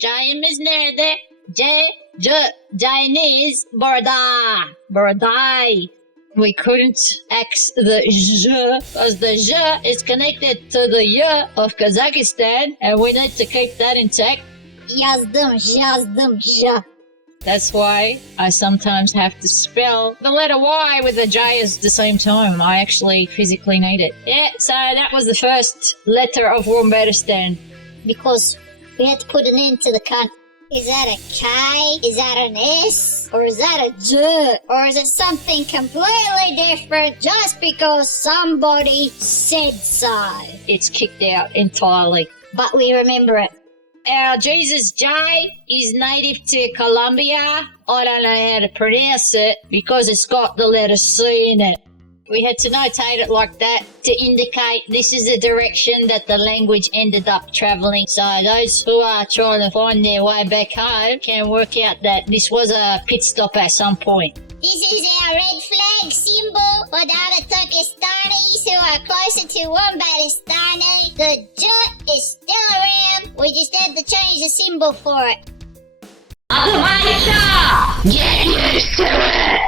Cayimiz nerede? Chinese Bordai. We couldn't X the zh because the zh is connected to the y of Kazakhstan and we need to keep that intact. Yazdım. That's why I sometimes have to spell the letter Y with the J at the same time. I actually physically need it. Yeah, so that was the first letter of Wombatistan. Because we had to put an end to the Kahn't. Is that a K? Is that an S? Or is that a J? Or is it something completely different just because somebody said so? It's kicked out entirely. But we remember it. Our JZsa J is native to Colombia. I don't know how to pronounce it because it's got the letter C in it. We had to notate it like that to indicate this is the direction that the language ended up travelling. So those who are trying to find their way back home can work out that this was a pit stop at some point. This is our red flag symbol for the other Turkistanis who are closer to Wombatistan. The J is still around. We just had to change the symbol for it. Manço! Get used to it!